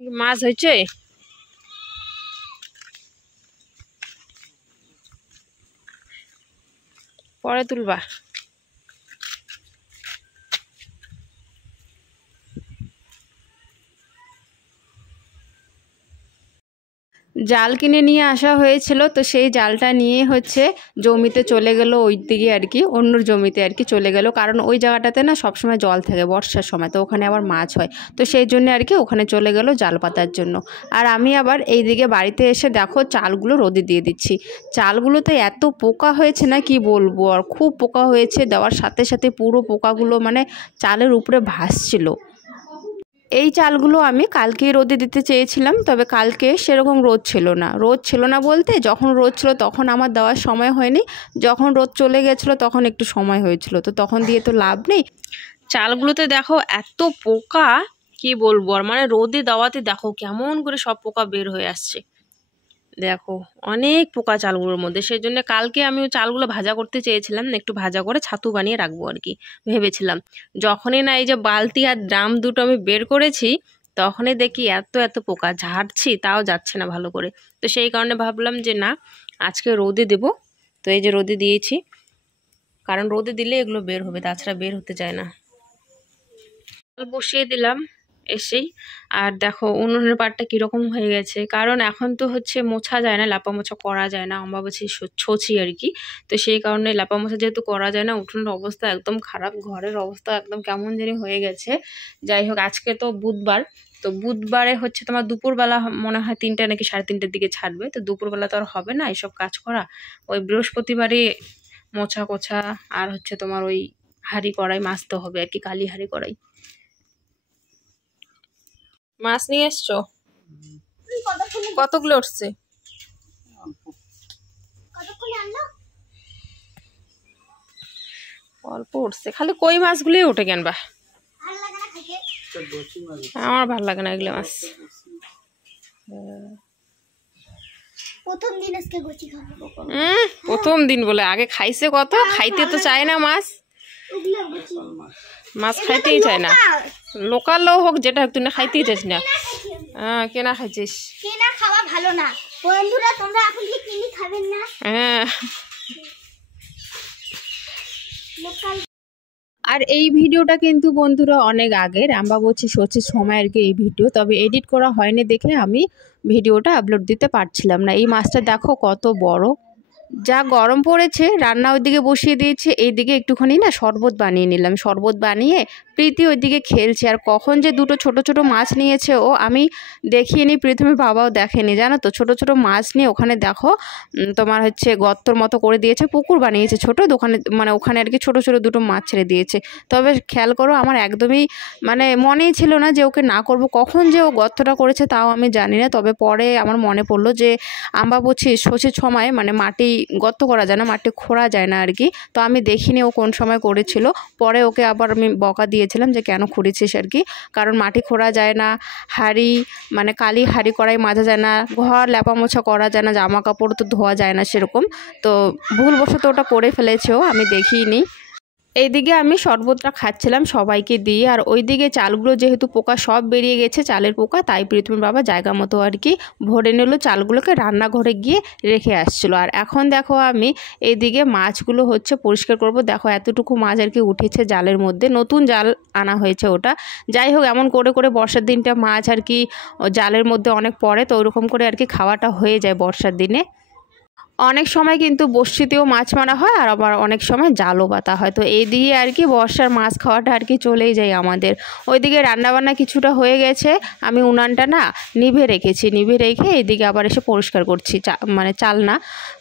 মাছ হয়েছে পরে তুলবা। জাল কিনে নিয়ে আসা হয়েছিল, তো সেই জালটা নিয়ে হচ্ছে জমিতে চলে গেল, ওই দিকে আর কি অন্য জমিতে আর কি চলে গেল, কারণ ওই জায়গাটাতে না সবসময় জল থাকে বর্ষার সময়, তো ওখানে আবার মাছ হয়, তো সেই জন্য আর কি ওখানে চলে গেল জাল পাতার জন্য। আর আমি আবার এই দিকে বাড়িতে এসে দেখো চালগুলো রোদে দিয়ে দিচ্ছি। চালগুলোতে এত পোকা হয়েছে না কি বলবো, আর খুব পোকা হয়েছে, দেওয়ার সাথে সাথে পুরো পোকাগুলো মানে চালের উপরে ভাসছিল। এই চালগুলো আমি কালকেই রোদে দিতে চেয়েছিলাম, তবে কালকে সেরকম রোদ ছিল না। রোদ ছিল না বলতে যখন রোদ ছিল তখন আমার দেওয়ার সময় হয়নি, যখন রোদ চলে গেছিলো তখন একটু সময় হয়েছিল, তো তখন দিয়ে তো লাভ নেই। চালগুলোতে দেখো এত পোকা কি বলবো, আর মানে রোদে দেওয়াতে দেখো কেমন করে সব পোকা বের হয়ে আসছে। দেখো অনেক পোকা চালগুলোর মধ্যে, সেই জন্য কালকে আমি ওই চালগুলো ভাজা করতে চেয়েছিলাম, একটু ভাজা করে ছাতু বানিয়ে রাখবো আর কি ভেবেছিলাম। যখনই না এই যে বালতি আর ড্রাম দুটো আমি বের করেছি, তখনই দেখি এত এত পোকা, ঝাড়ছি তাও যাচ্ছে না ভালো করে। তো সেই কারণে ভাবলাম যে না, আজকে রোদে দেব। তো এই যে রোদে দিয়েছি, কারণ রোদে দিলে এগুলো বের হবে, তাছাড়া বের হতে চায় না। বসিয়ে দিলাম এসেই। আর দেখো উনুনের পাটটা কিরকম হয়ে গেছে, কারণ এখন তো হচ্ছে মোছা যায় না, লাপা মোছা করা যায় না, অমাবাসী ছছি আর কি। তো সেই কারণে লাপা মোছা যেহেতু করা যায় না, উঠোনের অবস্থা একদম খারাপ, ঘরের অবস্থা একদম কেমন জানি হয়ে গেছে। যাই হোক, আজকে তো বুধবার, তো বুধবারে হচ্ছে তোমার দুপুরবেলা মনে হয় 3টা নাকি 3:30টার দিকে ছাড়বে, তো দুপুরবেলা তো আর হবে না এসব কাজ করা। ওই বৃহস্পতিবারে মোছা কোছা আর হচ্ছে তোমার ওই হাঁড়ি কড়াই মাজতে হবে আর কি, কালি হাঁড়ি কড়াই। মাছ নিয়ে এসছো? কতগুলো উঠছে? অল্প উঠছে, খালি কই মাছগুলোই উঠে কেন বা, আমার ভালো লাগে না এগুলো মাছ। প্রথম দিন বলে আগে খাইছে কত, খাইতে তো চায় না মাছ, মাছ খাইতেই চায় না। লোকালও হোক যেটা হোক, তুই না খাইতেই চাইস না। হ্যাঁ, কেনা খাইছিস, কেনা খাওয়া ভালো না বন্ধুরা, তোমরা এখন কি কিনে খাবেন না? হ্যাঁ। আর এই ভিডিওটা কিন্তু বন্ধুরা অনেক আগের, আমরা বলছি সচির সময় আর কি এই ভিডিও, তবে এডিট করা হয়নি দেখে আমি ভিডিওটা আপলোড দিতে পারছিলাম না। এই মাছটা দেখো কত বড়, যা গরম পড়েছে রান্না ওইদিকে বসিয়ে দিয়েছে, এইদিকে একটুখানি না শরবত বানিয়ে নিলাম। শরবত বানিয়ে প্রীতি ওইদিকে খেলছে, আর কখন যে দুটো ছোট ছোট মাছ নিয়েছে ও, আমি দেখিনি, প্রথমে বাবাও দেখেনি জানো তো। ছোট ছোট মাছ নিয়ে ওখানে দেখো তোমার হচ্ছে গর্তর মতো করে দিয়েছে, পুকুর বানিয়েছে ছোট, দোকানে মানে ওখানে আর কি ছোট ছোট দুটো মাছ ছেড়ে দিয়েছে। তবে খেয়াল করো, আমার একদমই মানে মনেই ছিল না যে ওকে না করব, কখন যে ও গর্তটা করেছে তাও আমি জানি না। তবে পরে আমার মনে পড়লো যে আমরা বলছি সচির সময় মানে মাটি গর্ত করা যায় না, মাটি খোঁড়া যায় না আর কি, তো আমি দেখিনি ও কোন সময় করেছিল। পরে ওকে আবার আমি বকা দিয়েছিলাম যে কেন খুঁড়েছিস আর কি, কারণ মাটি খোঁড়া যায় না, হাঁড়ি মানে কালি হাঁড়ি কড়াই মাজা যায় না, ঘর লেপা মোছা করা যায় না, জামা কাপড় তো ধোয়া যায় না সেরকম, তো ভুলবশত ওটা করে ফেলেছেও, আমি দেখিনি। এইদিকে আমি শরবতটা খাচ্ছিলাম সবাইকে দিয়ে, আর ওইদিকে চালগুলো যেহেতু পোকা সব বেরিয়ে গেছে, চালের পোকা, তাই প্রীতমের বাবা জায়গা মতো আর কি ভরে নিল চালগুলোকে, রান্নাঘরে গিয়ে রেখে আসছিলো। আর এখন দেখো আমি এইদিকে মাছগুলো হচ্ছে পরিষ্কার করব। দেখো এতটুকু মাছ আর কি উঠেছে জালের মধ্যে, নতুন জাল আনা হয়েছে ওটা। যাই হোক, এমন করে করে বর্ষার দিনটা মাছ আর কি জালের মধ্যে অনেক পড়ে, তো ওরকম করে আর কি খাওয়াটা হয়ে যায় বর্ষার দিনে। অনেক সময় কিন্তু বড়শিতেও মাছ মারা হয়, আর আবার অনেক সময় জালও পাতা হয়, তো এই দিয়ে আর কি বর্ষার মাছ খাওয়াটা আর কি চলেই যায় আমাদের। ওইদিকে রান্নাবান্না কিছুটা হয়ে গেছে, আমি উনানটা না নিভে রেখেছি, নিভে রেখে এইদিকে আবার এসে পরিষ্কার করছি, মানে চাল না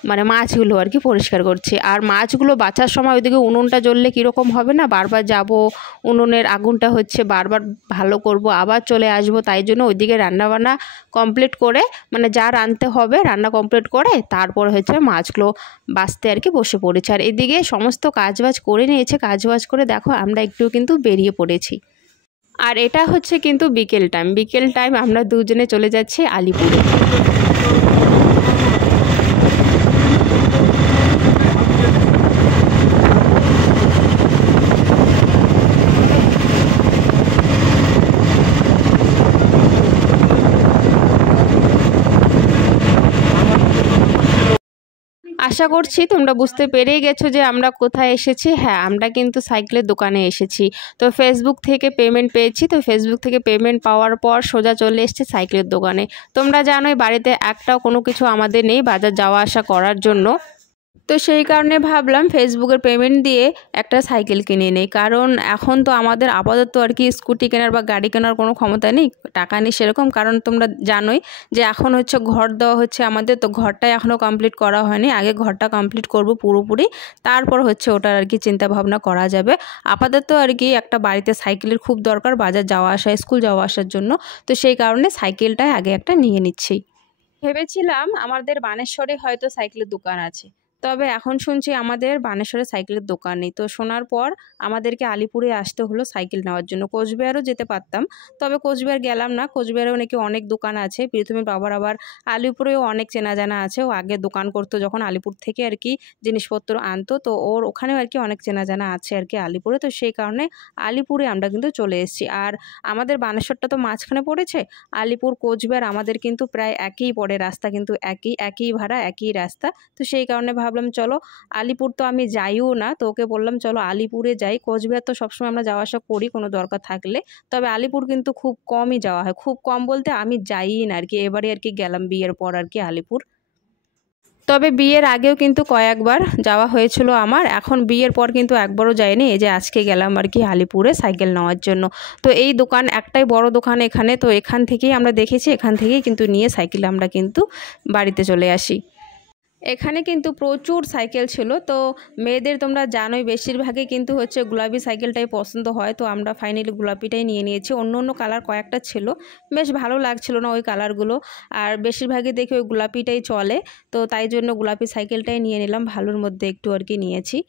মানে মাছগুলো আর কি পরিষ্কার করছি। আর মাছগুলো বাছার সময় ওইদিকে উনুনটা জ্বললে কীরকম হবে না, বারবার যাব উনুনের আগুনটা হচ্ছে বারবার ভালো করব, আবার চলে আসব, তাই জন্য ওইদিকে রান্নাবান্না কমপ্লিট করে মানে যা রাঁধতে হবে রান্না কমপ্লিট করে তারপরে হচ্ছে মাছগুলো বাছতে আর কি বসে পড়েছে। আর এদিকে সমস্ত কাজবাজ করে নিয়েছে, কাজবাজ করে দেখো আমরা একটু কিন্তু বেরিয়ে পড়েছি। আর এটা হচ্ছে কিন্তু বিকেল টাইম আমরা দুজনে চলে যাচ্ছি আলিপুরে। আশা করছি তোমরা বুঝতে পেরেই গেছো যে আমরা কোথায় এসেছি। হ্যাঁ, আমরা কিন্তু সাইকেলের দোকানে এসেছি। তো ফেসবুক থেকে পেমেন্ট পেয়েছি, তো ফেসবুক থেকে পেমেন্ট পাওয়ার পর সোজা চলে এসেছি সাইকেলের দোকানে। তোমরা জানোই বাড়িতে একটাও কোনো কিছু আমাদের নেই বাজার যাওয়া আসা করার জন্য, তো সেই কারণে ভাবলাম ফেসবুকের পেমেন্ট দিয়ে একটা সাইকেল কিনে নেই। কারণ এখন তো আমাদের আপাতত আর কি স্কুটি কেনার বা গাড়ি কেনার কোনো ক্ষমতা নেই, টাকা নেই সেরকম। কারণ তোমরা জানোই যে এখন হচ্ছে ঘর দেওয়া হচ্ছে আমাদের, তো ঘরটাই এখনও কমপ্লিট করা হয়নি। আগে ঘরটা কমপ্লিট করব পুরোপুরি, তারপর হচ্ছে ওটার আর কি চিন্তা ভাবনা করা যাবে। আপাতত আর কি একটা বাড়িতে সাইকেলের খুব দরকার বাজার যাওয়া আসা, স্কুল যাওয়া আসার জন্য, তো সেই কারণে সাইকেলটাই আগে একটা নিয়ে নিচ্ছি। ভেবেছিলাম আমাদের বানেশ্বরে হয়তো সাইকেলের দোকান আছে, তবে এখন শুনছি আমাদের বানেশ্বরে সাইকেলের দোকান নেই। তো শোনার পর আমাদেরকে আলিপুরে আসতে হলো সাইকেল নেওয়ার জন্য। কোচবিহারও যেতে পারতাম, তবে কোচবিহার গেলাম না। কোচবিহারেও নাকি অনেক দোকান আছে। প্রীতমের বাবার আবার আলিপুরেও অনেক চেনা জানা আছে। ও আগে দোকান করতো যখন আলিপুর থেকে আর কি জিনিসপত্র আনতো, তো ওর ওখানেও আর কি অনেক চেনা জানা আছে আর কি আলিপুরে। তো সেই কারণে আলিপুরে আমরা কিন্তু চলে এসেছি। আর আমাদের বানেশ্বরটা তো মাঝখানে পড়েছে, আলিপুর কোচবিহার আমাদের কিন্তু প্রায় একই পড়ে, রাস্তা কিন্তু একই ভাড়া একই রাস্তা। তো সেই কারণে ভাবলাম চলো, আলিপুর তো আমি যাইও না, তো ওকে বললাম চলো আলিপুরে যাই। কোচবিহার তো সবসময় আমরা যাওয়া আসা করি কোনো দরকার থাকলে, তবে আলিপুর কিন্তু খুব কমই যাওয়া হয়। খুব কম বলতে আমি যাইই না আর কি, এবারে আর কি গেলাম বিয়ের পর আর কি আলিপুর। তবে বিয়ের আগেও কিন্তু কয়েকবার যাওয়া হয়েছিল আমার, এখন বিয়ের পর কিন্তু একবারও যাইনি। এই যে আজকে গেলাম আর কি আলিপুরে সাইকেল নেওয়ার জন্য। তো এই দোকান একটাই বড় দোকান এখানে, তো এখান থেকেই আমরা দেখেছি, এখান থেকেই কিন্তু নিয়ে সাইকেল আমরা কিন্তু বাড়িতে চলে আসি। এখানে কিন্তু প্রচুর সাইকেল ছিল। তো মেয়েদের তোমরা জানোই বেশিরভাগই কিন্তু হচ্ছে গোলাপি সাইকেলটাই পছন্দ হয়, তো আমরা ফাইনালি গোলাপিটাই নিয়ে নিয়েছি। অন্য অন্য কালার কয়েকটা ছিল, বেশ ভালো লাগছিল না ওই কালারগুলো, আর বেশিরভাগই দেখি ওই গোলাপিটাই চলে, তো তাই জন্য গোলাপি সাইকেলটাই নিয়ে নিলাম, ভালোর মধ্যে একটু আর কি নিয়েছি।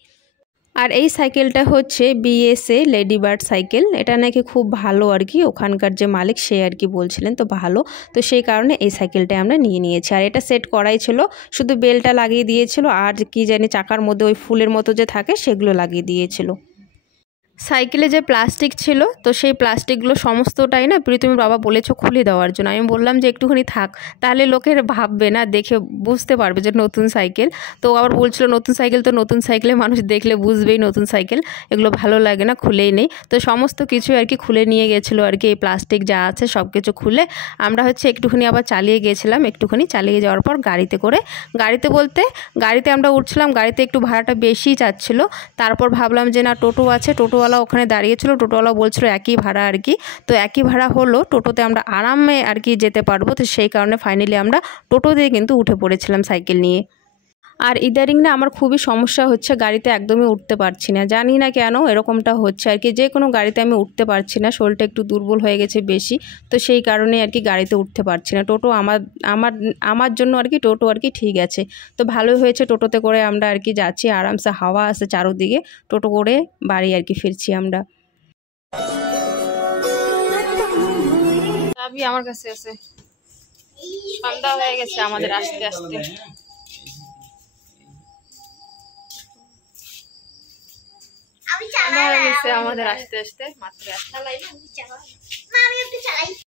আর এই সাইকেলটা হচ্ছে বিএসএ লেডিবার্ড সাইকেল, এটা নাকি খুব ভালো আর কি, ওখানকার যে মালিক সে আর কি বলছিলেন তো ভালো, তো সেই কারণে এই সাইকেলটাই আমরা নিয়ে নিয়েছি। আর এটা সেট করাই ছিল, শুধু বেলটা লাগিয়ে দিয়েছিল, আর কি জানি চাকার মধ্যে ওই ফুলের মতো যে থাকে সেগুলো লাগিয়ে দিয়েছিল। সাইকেলে যে প্লাস্টিক ছিল, তো সেই প্লাস্টিকগুলো সমস্তটাই না প্রীতমের বাবা বলেছো খুলে দেওয়ার জন্য। আমি বললাম যে একটুখানি থাক, তাহলে লোকের ভাববে না, দেখে বুঝতে পারবে যে নতুন সাইকেল। তো আবার বলছিল নতুন সাইকেল, তো নতুন সাইকেলে মানুষ দেখলে বুঝবেই নতুন সাইকেল, এগুলো ভালো লাগে না, খুলেই নেই। তো সমস্ত কিছু আর কি খুলে নিয়ে গেছিলো আর কি, এই প্লাস্টিক যা আছে সব কিছু খুলে আমরা হচ্ছে একটুখানি আবার চালিয়ে গেছিলাম। একটুখানি চালিয়ে যাওয়ার পর গাড়িতে করে, গাড়িতে বলতে গাড়িতে আমরা উঠছিলাম, গাড়িতে একটু ভাড়াটা বেশি চাচ্ছিলো। তারপর ভাবলাম যে না টোটো আছে, টোটোওয়ালা ওখানে দাঁড়িয়েছিল, টোটোওয়ালা বলছিল একই ভাড়া আর কি, তো একই ভাড়া হলো, টোটোতে আমরা আরামে আর কি যেতে পারবো। তো সেই কারণে ফাইনালি আমরা টোটো দিয়ে কিন্তু উঠে পড়েছিলাম সাইকেল নিয়ে। আর ইদারিং না আমার খুবই সমস্যা হচ্ছে, গাড়িতে একদমই উঠতে পারছি না, জানি না কেন এরকমটা হচ্ছে আর কি, যে কোনো গাড়িতে আমি উঠতে পারছি না, শরীরটা একটু দুর্বল হয়ে গেছে বেশি, তো সেই কারণে আর কি গাড়িতে উঠতে পারছি না। টোটো আমার জন্য আর কি টোটো আর কি ঠিক আছে, তো ভালোই হয়েছে টোটোতে করে আমরা আর কি যাচ্ছি, আরামসে হাওয়া আছে চারোদিকে, টোটো করে বাড়ি আর কি ফিরছি আমরা। চাবি আমার কাছে আছে, সন্ধ্যা হয়ে গেছে আমাদের আস্তে আস্তে। আমাদের আস্তে আস্তে মাত্র আমি একটু চালাই।